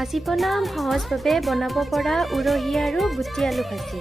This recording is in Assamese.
আজি বনাম সহজভাৱে বনাব পৰা উৰহি আৰু গুটি আলু ভাজি।